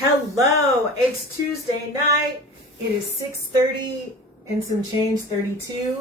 Hello, it's Tuesday night. It is 6:30 and some change, 32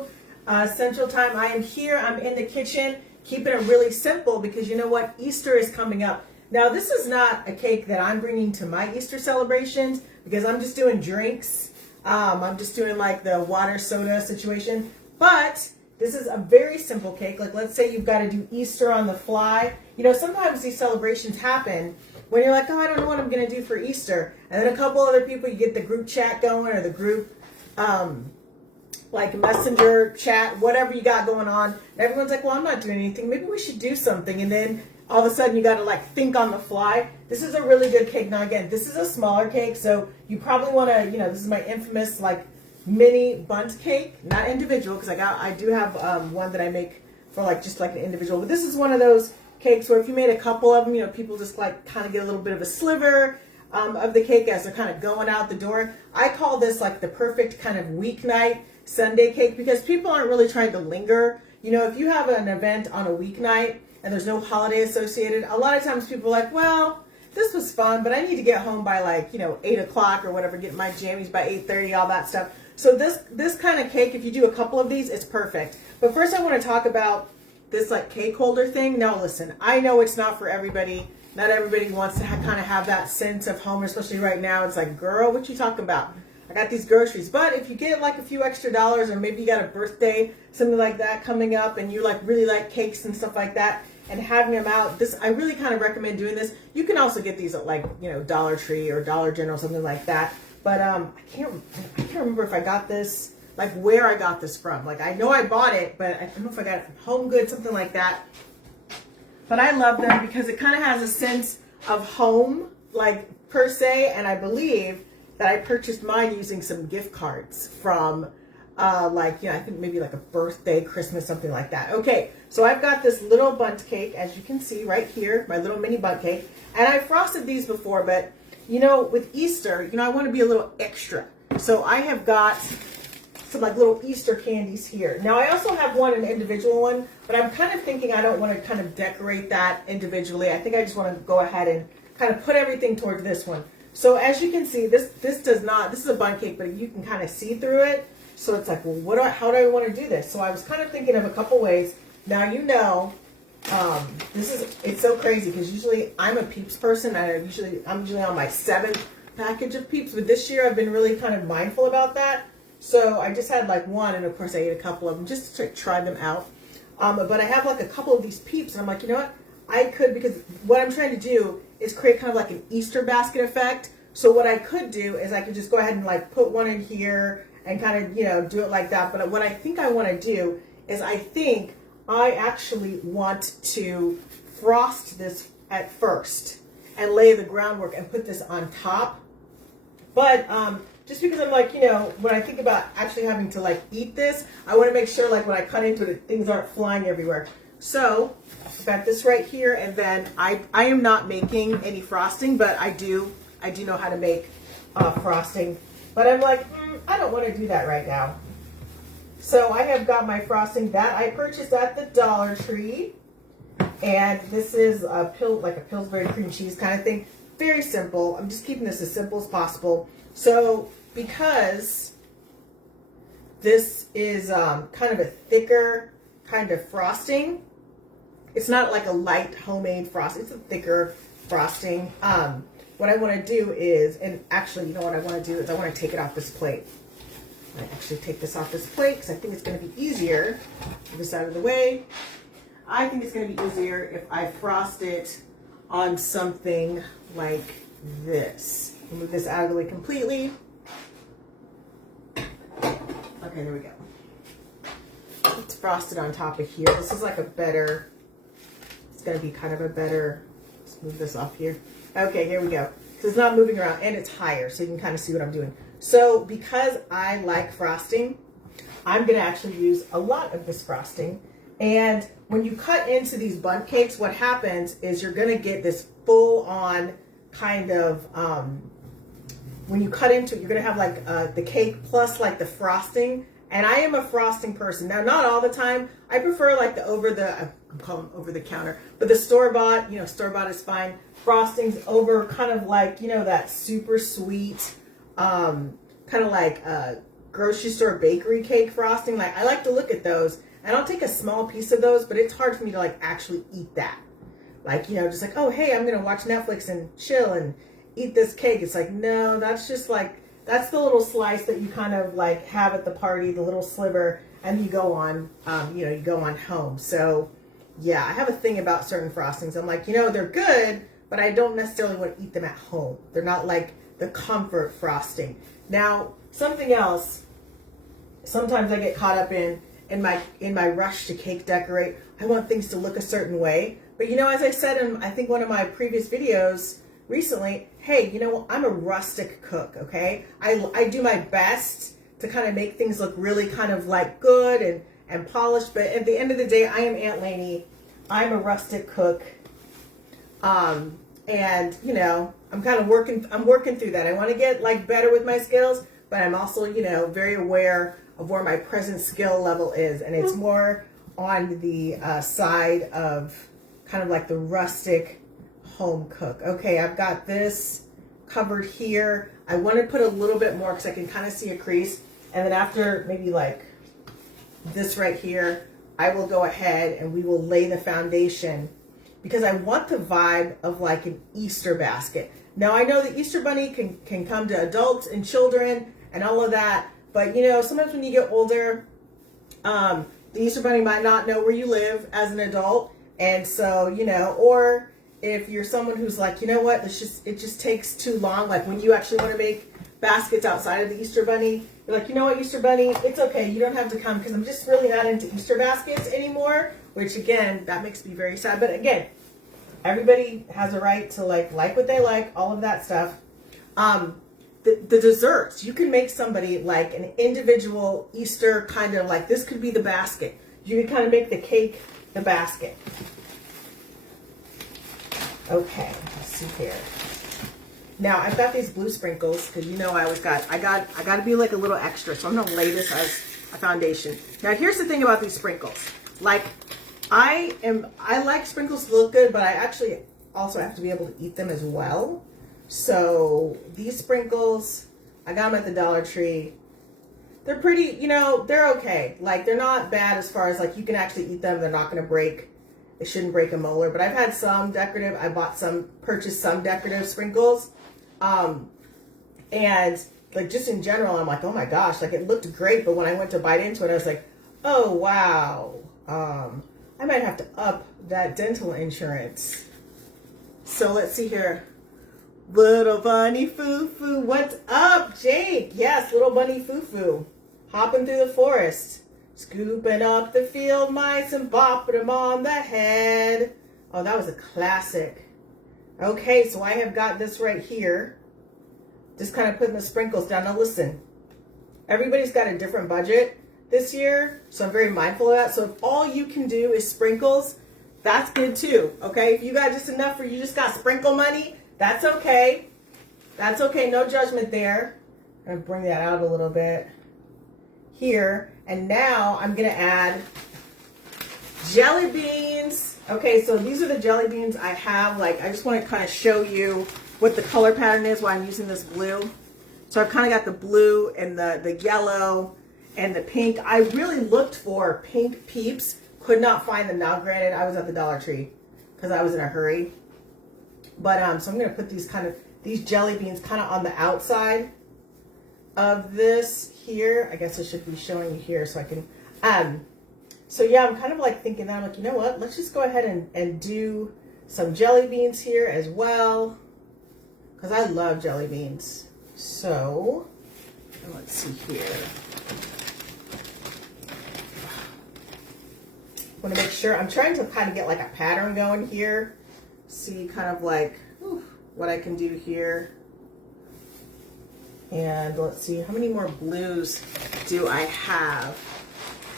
Central Time. I am here. I'm in the kitchen, keeping it really simple because you know what? Easter is coming up. Now, this is not a cake that I'm bringing to my Easter celebrations because I'm just doing drinks. I'm just doing like the water soda situation. But this is a very simple cake. Like, let's say you've got to do Easter on the fly. You know, sometimes these celebrations happen when you're like, oh, I don't know what I'm going to do for Easter. And then a couple other people, you get the group chat going or the group, like messenger chat, whatever you got going on. And everyone's like, well, I'm not doing anything. Maybe we should do something. And then all of a sudden you got to like think on the fly. This is a really good cake. Now, again, this is a smaller cake. So you probably want to, this is my infamous like mini bundt cake, not individual, because I do have one that I make for like just like an individual. But this is one of those cakes where if you made a couple of them, people just like kind of get a little bit of a sliver of the cake as they're kind of going out the door. I call this like the perfect kind of weeknight Sunday cake because people aren't really trying to linger. If you have an event on a weeknight and there's no holiday associated, a lot of times people are like, well, this was fun, but I need to get home by like, 8 o'clock or whatever, get my jammies by 8:30, all that stuff. So this kind of cake, if you do a couple of these, it's perfect. But first I want to talk about this like cake holder thing. Now listen, I know it's not for everybody. Not everybody wants to kind of have that sense of home, especially right now. It's like, girl, what you talking about? I got these groceries. But if you get like a few extra dollars, or maybe you got a birthday, something like that coming up, and you like really like cakes and stuff like that, and having them out, I really kind of recommend doing this. You can also get these at like, Dollar Tree or Dollar General, something like that. But I can't remember if I got this, like where I got this from. Like I know I bought it, but I don't know if I got it from Home Goods, something like that. But I love them because it kind of has a sense of home, like per se. And I believe that I purchased mine using some gift cards from I think maybe like a birthday, Christmas, something like that. Okay, so I've got this little bundt cake, as you can see right here, my little mini bundt cake. And I frosted these before, but with Easter, I want to be a little extra. So I have got some like little Easter candies here. Now I also have an individual one, but I'm kind of thinking I don't want to kind of decorate that individually. I think I just want to go ahead and kind of put everything towards this one. So as you can see, this is a bundt cake, but you can kind of see through it. So it's like, well, how do I want to do this? So I was kind of thinking of a couple ways. Now, it's so crazy because usually I'm a Peeps person. I'm usually on my 7th package of Peeps, but this year I've been really kind of mindful about that. So I just had like one, and of course I ate a couple of them just to try them out. But I have like a couple of these Peeps, and I'm like, you know what? I could, because what I'm trying to do is create kind of like an Easter basket effect. So what I could do is I could just go ahead and like put one in here and kind of, do it like that. But what I think I want to do is I actually want to frost this at first and lay the groundwork and put this on top. But just because I'm like, when I think about actually having to like eat this, I want to make sure like when I cut into it, things aren't flying everywhere. So I've got this right here, and then I am not making any frosting, but I do know how to make frosting. But I'm like, I don't want to do that right now. So I have got my frosting that I purchased at the Dollar Tree. And this is a Pillsbury cream cheese kind of thing. Very simple. I'm just keeping this as simple as possible. So because this is kind of a thicker kind of frosting, it's not like a light homemade frosting. It's a thicker frosting. What I want to do is, and actually, what I want to do is I want to take it off this plate. I actually take this off this plate because I think it's going to be easier. Move this out of the way. I think it's going to be easier if I frost it on something like this. Move this out of the way completely. Okay, there we go. It's frosted on top of here. This is like it's going to be kind of a better, let's move this off here. Okay, here we go. So it's not moving around, and it's higher, so you can kind of see what I'm doing. So because I like frosting, I'm going to actually use a lot of this frosting. And when you cut into these bundt cakes, what happens is you're going to get this full-on kind of, when you cut into it, you're going to have like the cake plus like the frosting And I am a frosting person. Now, not all the time. I prefer like the I'm calling them over the counter, but the store-bought, store-bought is fine. Frostings over kind of like, that super sweet, kind of like grocery store bakery cake frosting. Like, I like to look at those, and I'll take a small piece of those, but it's hard for me to like actually eat that. Like, just like, oh, hey, I'm going to watch Netflix and chill and eat this cake. It's like, no, that's just like, that's the little slice that you kind of like have at the party, the little sliver, and you go on, you go on home. So yeah, I have a thing about certain frostings. I'm like, they're good, but I don't necessarily want to eat them at home. They're not like the comfort frosting. Now, something else, sometimes I get caught up in my rush to cake decorate. I want things to look a certain way. But as I said in I think one of my previous videos recently, hey, I'm a rustic cook, okay? I do my best to kind of make things look really kind of like good and polished, but at the end of the day, I am Aunt Lainey. I'm a rustic cook. And I'm kind of working through that. I want to get like better with my skills, but I'm also, very aware of where my present skill level is, and it's more on the side of kind of like the rustic home cook. Okay, I've got this covered here. I want to put a little bit more because I can kind of see a crease, and then after maybe like this right here, I will go ahead and we will lay the foundation because I want the vibe of like an Easter basket. Now I know the Easter bunny can come to adults and children and all of that, but sometimes when you get older, the Easter bunny might not know where you live as an adult, and so or if you're someone who's like, what, it just takes too long. Like when you actually want to make baskets outside of the Easter bunny, you're like, what, Easter bunny, it's okay, you don't have to come because I'm just really not into Easter baskets anymore. Which again, that makes me very sad. But again, everybody has a right to like what they like, all of that stuff. The desserts, you can make somebody like an individual Easter kind of like, this could be the basket. You can kind of make the cake the basket. Okay, let's see here. Now I've got these blue sprinkles because I got to be like a little extra, so I'm gonna lay this as a foundation. Now here's the thing about these sprinkles. Like I like sprinkles to look good, but I actually also have to be able to eat them as well. So these sprinkles, I got them at the Dollar Tree. They're pretty, they're okay. Like they're not bad as far as like you can actually eat them. They're not gonna break. They shouldn't break a molar, but I've had some decorative. I purchased some decorative sprinkles. And like just in general, I'm like, oh my gosh, like it looked great. But when I went to bite into it, I was like, oh wow. I might have to up that dental insurance. So let's see here. Little bunny foo-foo, what's up, Jake? Yes, little bunny foo-foo. Hopping through the forest. Scooping up the field mice and bopping them on the head. Oh, that was a classic. Okay, so I have got this right here. Just kind of putting the sprinkles down. Now listen, everybody's got a different budget this year, so I'm very mindful of that. So if all you can do is sprinkles, that's good too, okay? If you got just enough for you just got sprinkle money, that's okay. That's okay, no judgment there. I'm gonna bring that out a little bit here. And now I'm gonna add jelly beans. Okay, so these are the jelly beans I have. Like, I just want to kind of show you what the color pattern is while I'm using this blue. So I've kind of got the blue and the yellow and the pink. I really looked for pink peeps. Could not find them. Now, granted, I was at the Dollar Tree because I was in a hurry. But so I'm going to put these jelly beans kind of on the outside of this here. I guess I should be showing you here so I can. So yeah, I'm kind of like thinking that. I'm like, you know what? Let's just go ahead and do some jelly beans here as well, because I love jelly beans. So let's see here. I want to make sure. I'm trying to kind of get like a pattern going here. See kind of like what I can do here. And let's see, how many more blues do I have?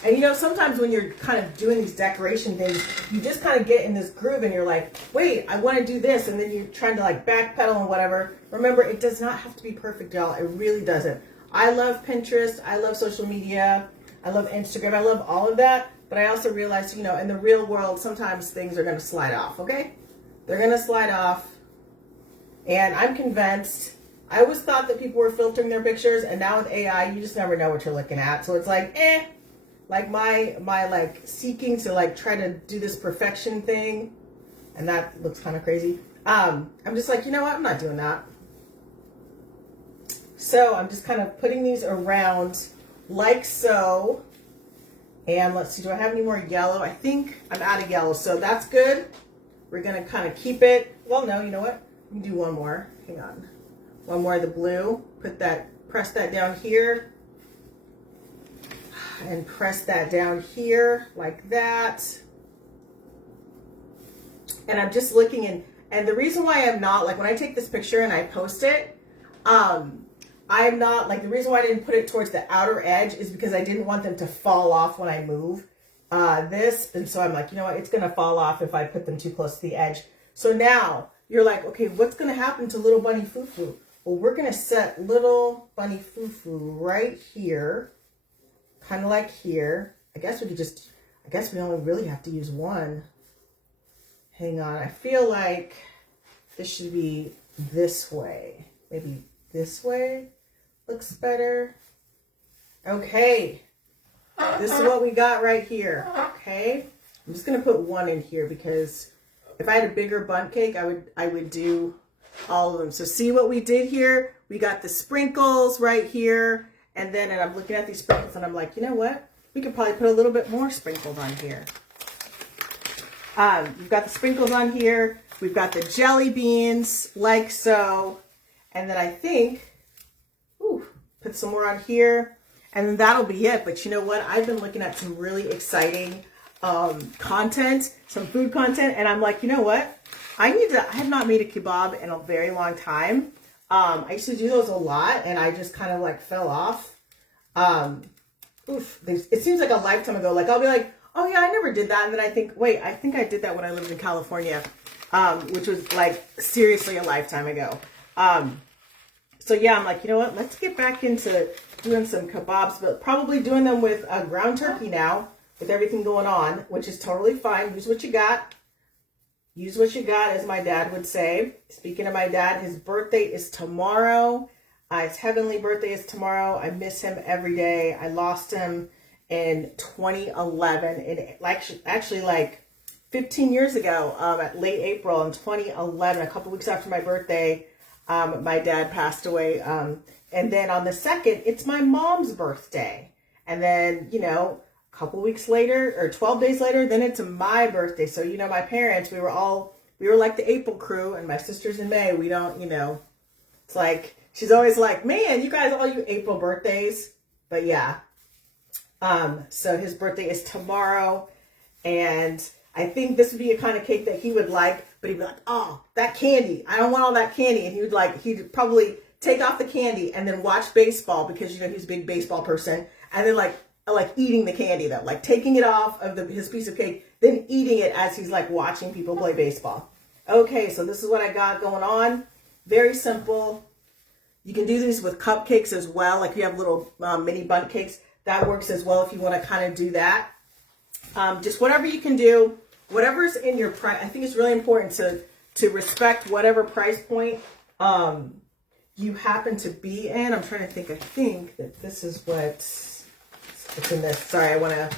And sometimes when you're kind of doing these decoration things, you just kind of get in this groove and you're like, wait, I want to do this. And then you're trying to like backpedal and whatever. Remember, it does not have to be perfect, y'all. It really doesn't. I love Pinterest. I love social media. I love Instagram. I love all of that. But I also realized, you know, in the real world, sometimes things are going to slide off, okay? They're going to slide off. And I'm convinced, I always thought that people were filtering their pictures, and now with AI, you just never know what you're looking at. So it's like, like my like seeking to like try to do this perfection thing, and that looks kind of crazy. I'm just like, you know what? I'm not doing that. So I'm just kind of putting these around like so. And let's see, do I have any more yellow? I think I'm out of yellow, so that's good. We're going to kind of keep it. Well, no, you know what? We can do one more. Hang on. One more of the blue. Press that down here. And press that down here like that. And I'm just looking in. And the reason why I'm not, like when I take this picture and I post it, I'm not, like the reason why I didn't put it towards the outer edge is because I didn't want them to fall off when I move this. And so I'm like, you know what, it's going to fall off if I put them too close to the edge. So now you're like, okay, what's going to happen to little bunny Fufu? Well, we're going to set little bunny Fufu right here, kind of like here. I guess we only really have to use one. Hang on, I feel like this should be this way. Maybe this way looks better. Okay, this is what we got right here. Okay, I'm just gonna put one in here because if I had a bigger bundt cake, I would do all of them. So see what we did here? We got the sprinkles right here, and I'm looking at these sprinkles and I'm like, you know what? We could probably put a little bit more sprinkles on here. We've got the sprinkles on here. We've got the jelly beans, like so. And then I think, put some more on here. And then that'll be it. But you know what? I've been looking at some really exciting content, some food content. And I'm like, you know what? I have not made a kebab in a very long time. I used to do those a lot. And I just kind of like fell off. It seems like a lifetime ago. Like I'll be like, oh yeah, I never did that. And then I think, wait, I think I did that when I lived in California, which was like seriously a lifetime ago. So yeah, I'm like, you know what? Let's get back into doing some kebabs, but probably doing them with ground turkey now with everything going on, which is totally fine. Use what you got. Use what you got, as my dad would say. Speaking of my dad, his birthday is tomorrow. His heavenly birthday is tomorrow. I miss him every day. I lost him in 2011, and actually like 15 years ago, at late April in 2011, a couple weeks after my birthday, my dad passed away. And then on the 2nd, it's my mom's birthday. And then, you know, a couple weeks later or 12 days later, then it's my birthday. So, you know, my parents, we were like the April crew, and my sister's in May. We don't, you know, it's like, she's always like, man, you guys all you April birthdays. But yeah. So his birthday is tomorrow, and I think this would be a kind of cake that he would like, but he'd be like, oh, that candy, I don't want all that candy. And he'd probably take off the candy and then watch baseball because, you know, he's a big baseball person. And then like eating the candy though, like taking it off of his piece of cake, then eating it as he's like watching people play baseball. Okay, so this is what I got going on. Very simple. You can do these with cupcakes as well. Like you have little mini bundt cakes. That works as well if you want to kind of do that. Just whatever you can do, whatever's in your price. I think it's really important to respect whatever price point you happen to be in. I'm trying to think. I think that this is what's in this. Sorry, I want to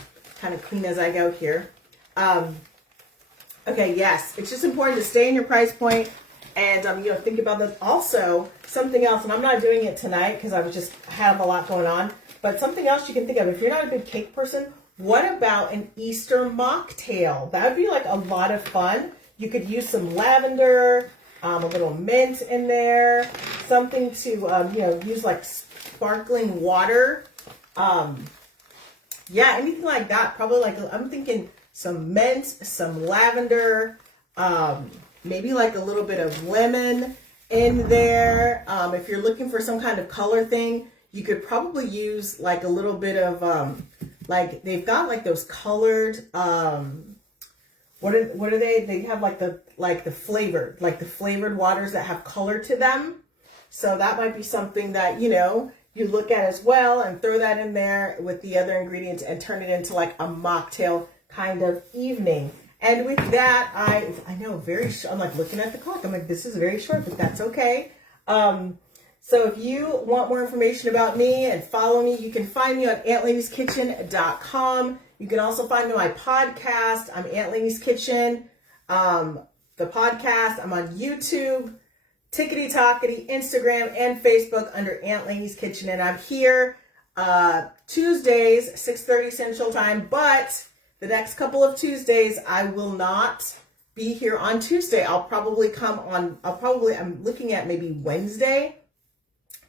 kind of clean as I go here. Okay, yes, it's just important to stay in your price point and you know, think about this. Also, something else, and I'm not doing it tonight because I have a lot going on. But something else you can think of, if you're not a big cake person, what about an Easter mocktail? That would be like a lot of fun. You could use some lavender, a little mint in there, something to, you know, use like sparkling water. Yeah, anything like that. Probably like, I'm thinking some mint, some lavender, maybe like a little bit of lemon in there. If you're looking for some kind of color thing, you could probably use like a little bit of, like they've got like those colored, what are they? They have like the flavored waters that have color to them. So that might be something that, you know, you look at as well and throw that in there with the other ingredients and turn it into like a mocktail kind of evening. And with that, I know I'm like looking at the clock. I'm like, this is very short, but that's okay. So if you want more information about me and follow me, you can find me on AuntLainey'sKitchen.com. You can also find me on my podcast. I'm Aunt Lainey's Kitchen. The podcast, I'm on YouTube, Tickety Talkety, Instagram, and Facebook under Aunt Lainey's Kitchen. And I'm here Tuesdays, 6:30 Central Time. But the next couple of Tuesdays, I will not be here on Tuesday. I'm looking at maybe Wednesday.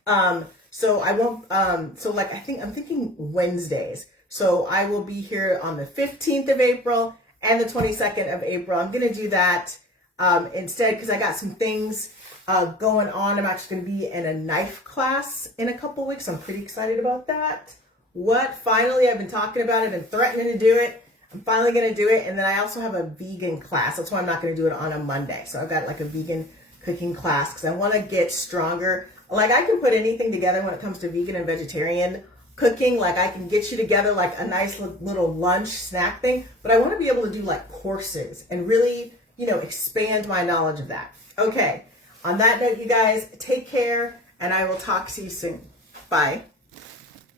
So I won't, I'm thinking Wednesdays. So I will be here on the 15th of April and the 22nd of April. I'm going to do that instead because I got some things going on. I'm actually going to be in a knife class in a couple weeks. I'm pretty excited about that. Finally, I've been talking about it, I've been threatening to do it. I'm finally going to do it. And then I also have a vegan class. That's why I'm not going to do it on a Monday. So I've got like a vegan cooking class because I want to get stronger. Like I can put anything together when it comes to vegan and vegetarian cooking. Like I can get you together like a nice little lunch snack thing, but I want to be able to do like courses and really, expand my knowledge of that. Okay. On that note, you guys take care and I will talk to you soon. Bye.